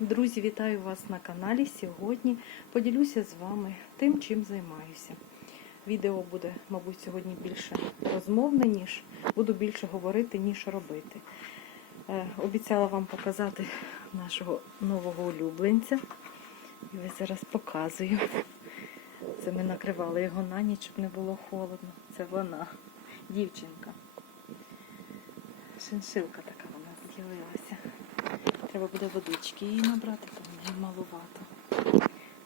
Друзі, вітаю вас на каналі. Сьогодні поділюся з вами тим, чим займаюся. Відео буде, мабуть, сьогодні більше розмовне, ніж буду більше говорити, ніж робити. Е, обіцяла вам показати нашого нового улюбленця. І ось зараз показую. Це ми накривали його на ніч, щоб не було холодно. Це вона, дівчинка. Шиншилка така вона з'явилася. Треба буде водички її набрати, бо неї малувато.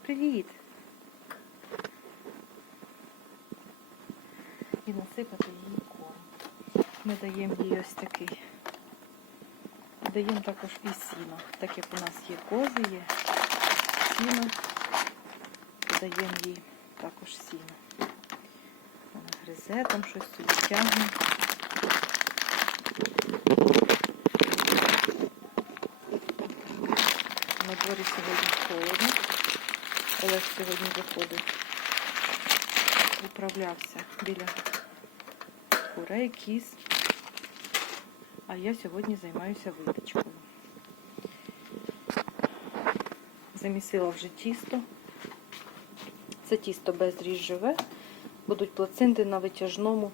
Привіт! І насипати їй корм. Ми даємо їй ось такий. Даємо також і сіно. Так як у нас є кози, є сіно, даємо їй також сіно. Вона гризе, там щось собі тягне. Дворі сьогодні холодно. Олег сьогодні виходив, управлявся біля курей, кіз. А я сьогодні займаюся випічкою. Замісила вже тісто. Це тісто бездріжджове. Будуть плацинти на витяжному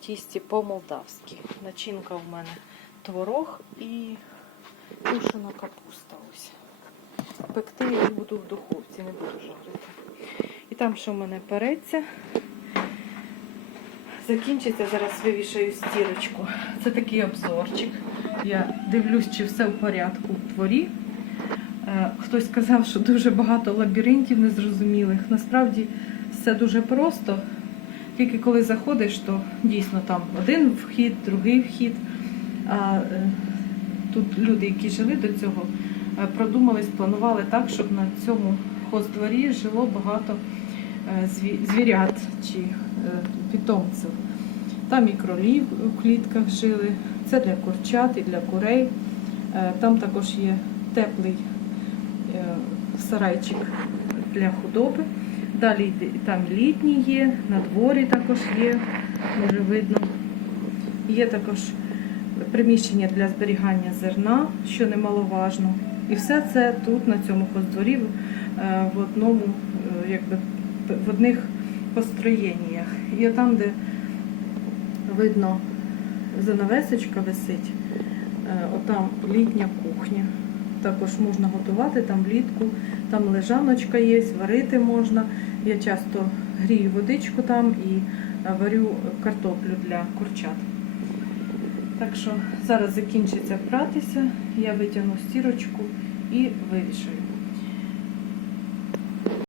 тісті по-молдавськи. Начинка у мене творог і тушена капуста. Ось. Пекти я буду в духовці, не буду жарити. І там, що в мене переться, закінчиться, зараз вивішаю стірочку. Це такий обзорчик. Я дивлюсь, чи все в порядку в дворі. Е, Хтось сказав, що дуже багато лабіринтів незрозумілих. Насправді все дуже просто. Тільки коли заходиш, то дійсно там один вхід, другий вхід. А е, тут люди, які жили до цього, продумали, спланували так, щоб на цьому хоздворі жило багато е, звірят чи е, питомців. Там і кролі в клітках жили, це для курчат і для курей. Е, Там також є теплий е, сарайчик для худоби. Далі там літній є, на дворі також є, може видно. Є також приміщення для зберігання зерна, що немаловажно. І все це тут, на цьому хоздворі, е, в одному, е, якби в одних построєннях. І там, де видно, занавесочка висить, е, отам літня кухня. Також можна готувати там влітку, там лежаночка є, варити можна. Я часто грію водичку там і е, варю картоплю для курчат. Так що зараз закінчиться пратися, я витягну стірочку і вирішую.